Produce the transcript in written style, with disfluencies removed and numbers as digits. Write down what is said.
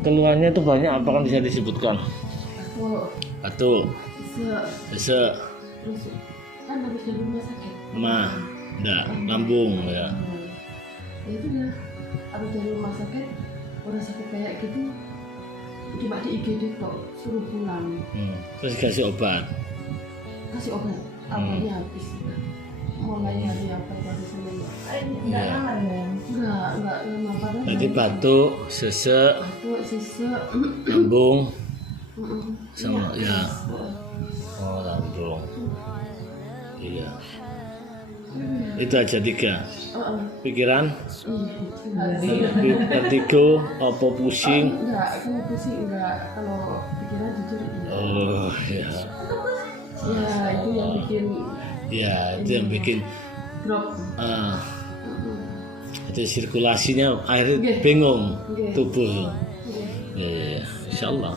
Keluhannya itu banyak, apa kan bisa disebutkan? Batuk, sesek, terus kan habis dari rumah sakit. enggak, lambung ya. Ya itu ya, habis dari rumah sakit, udah sakit kayak gitu, cuma di IGD kok suruh pulang. Terus dikasih obat. Kasih obat, obatnya habis. Mulai hari apa baru Senin. Enggak lama ya. Enggak lama padahal. Jadi batuk, sesek, sesek, lambung, mm-mm. sama Iya. ya. Oh, lambung. Iya. Itu aja 3. Pikiran, vertigo, apa pusing? Enggak, kalau pusing enggak, kalau pikiran jujur iya. Oh, ya. Ya itu yang bikin Ya, itu yang bikin drop. itu sirkulasinya akhirnya Nggih. bingung Nggih. tubuh. Iya. Ya, insyaallah.